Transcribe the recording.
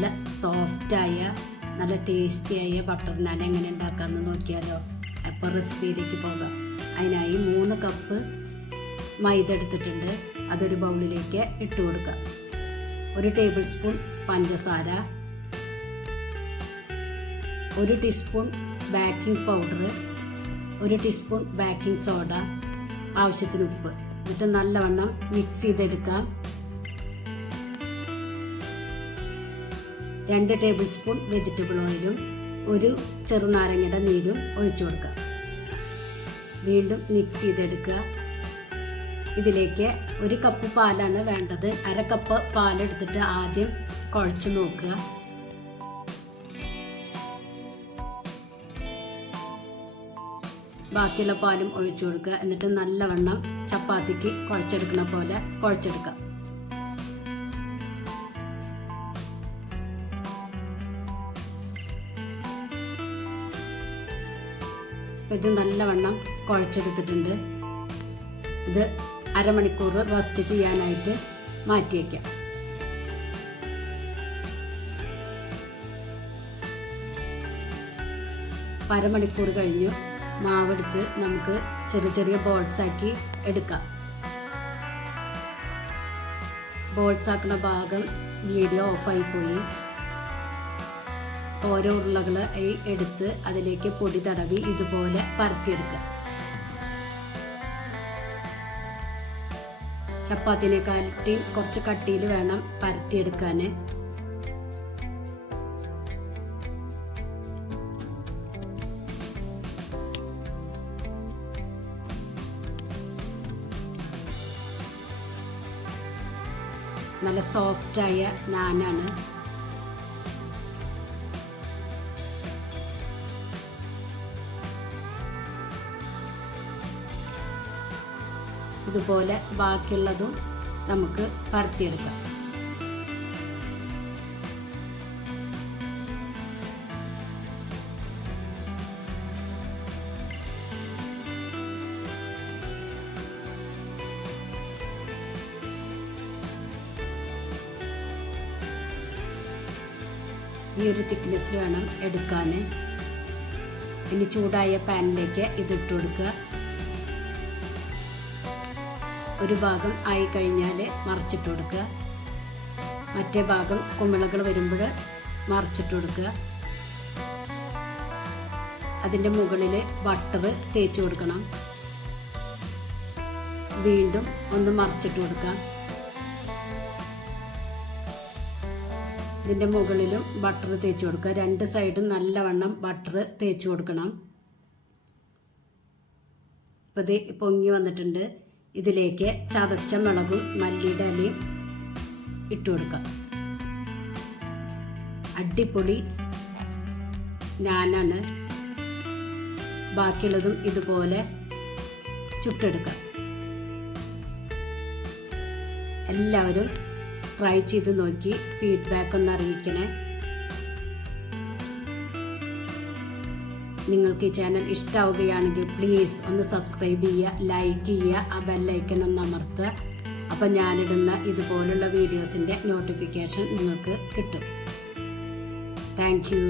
നല്ല സോഫ്റ്റായ നല്ല ടേസ്റ്റിയായ ബട്ടർ നാൻ എങ്ങനെ ഉണ്ടാക്കാമെന്ന് നോക്കിയാലോ. അപ്പോൾ റെസിപ്പിയിലേക്ക് പോകാം. അതിനായി 3 കപ്പ് മൈദ എടുത്തിട്ടുണ്ട്. അതൊരു ബൗളിലേക്ക് ഇട്ട് കൊടുക്കാം. 1 ടേബിൾ സ്പൂൺ പഞ്ചസാര, 1 teaspoon baking powder, 1 teaspoon baking soda, ആവശ്യത്തിന് ഉപ്പ്. എന്നിട്ട് നല്ലവണ്ണം മിക്സ് ചെയ്തെടുക്കാം. 2 ടേബിൾ സ്പൂൺ വെജിറ്റബിൾ ഓയിലും 1 ചെറുനാരങ്ങയുടെ നീരും ഒഴിച്ചു കൊടുക്കാം. വീണ്ടും മിക്സ് ചെയ്തെടുക്കുക. ഇതിലേക്ക് 1 കപ്പ് പാലാണ് വേണ്ടത്. 1/2 കപ്പ് പാലെടുത്തിട്ട് ആദ്യം കുഴച്ച് നോക്കുക. ബാക്കിയുള്ള പാലും ഒഴിച്ചു കൊടുക്കുക. എന്നിട്ട് നല്ലവണ്ണം ചപ്പാത്തിക്ക് കുഴച്ചെടുക്കുന്ന പോലെ കുഴച്ചെടുക്കാം. ഇത് നല്ലവണ്ണം കുഴച്ചെടുത്തിട്ടുണ്ട്. ഇത് അരമണിക്കൂർ റെസ്റ്റ് ചെയ്യാനായിട്ട് മാറ്റി വയ്ക്കാം. അരമണിക്കൂർ കഴിഞ്ഞു. മാവെടുത്ത് നമുക്ക് ചെറിയ ചെറിയ ബോൾസ് ആക്കി എടുക്കാം. ബോൾസ് ആക്കുന്ന ഭാഗം വീഡിയോ ഓഫായി പോയി. ഓരോ ഉരുളകൾ എടുത്ത് അതിലേക്ക് പൊടി തടവി ഇതുപോലെ പരത്തിയെടുക്കുക. ചപ്പാത്തിനെക്കാട്ടിയും കുറച്ച് കട്ടിയിൽ വേണം പരത്തിയെടുക്കാൻ. നല്ല സോഫ്റ്റായ നാനാണ്. ഇതുപോലെ ബാക്കിയുള്ളതും നമുക്ക് പരത്തിയെടുക്കാം. ഈ ഒരു തിക്നെസ്സിൽ വേണം എടുക്കാൻ. ഇനി ചൂടായ പാനിലേക്ക് ഇതിട്ട് കൊടുക്കുക. ഒരു ഭാഗം ആയി കഴിഞ്ഞാൽ മറിച്ചിട്ട് കൊടുക്കുക. മറ്റേ ഭാഗം കുമിളകൾ വരുമ്പോൾ മറിച്ചിട്ട് കൊടുക്കുക. അതിൻ്റെ മുകളിൽ ബട്ടർ തേച്ച് കൊടുക്കണം. വീണ്ടും ഒന്ന് മറിച്ചിട്ട് കൊടുക്കാം. ഇതിൻ്റെ മുകളിലും ബട്ടർ തേച്ച് കൊടുക്കുക. 2 സൈഡും നല്ലവണ്ണം ബട്ടർ തേച്ച് കൊടുക്കണം. ഇപ്പോൾ ഇത് പൊങ്ങി വന്നിട്ടുണ്ട്. ഇതിലേക്ക് ചതച്ച മുളകും മല്ലിയുടെ ഇലയും ഇട്ട് കൊടുക്കാം. അടിപൊളി നാനാണ്. ബാക്കിയുള്ളതും ഇതുപോലെ ചുട്ടെടുക്കാം. എല്ലാവരും ട്രൈ ചെയ്ത് നോക്കി ഫീഡ്ബാക്ക് ഒന്ന് അറിയിക്കണേ. നിങ്ങൾക്ക് ഈ ചാനൽ ഇഷ്ടമാവുകയാണെങ്കിൽ പ്ലീസ് ഒന്ന് സബ്സ്ക്രൈബ് ചെയ്യുക, ലൈക്ക് ചെയ്യുക, ആ ബെല്ലൈക്കൺ ഒന്ന് അമർത്തുക. അപ്പം ഞാനിടുന്ന ഇതുപോലുള്ള വീഡിയോസിൻ്റെ നോട്ടിഫിക്കേഷൻ നിങ്ങൾക്ക് കിട്ടും. Thank you.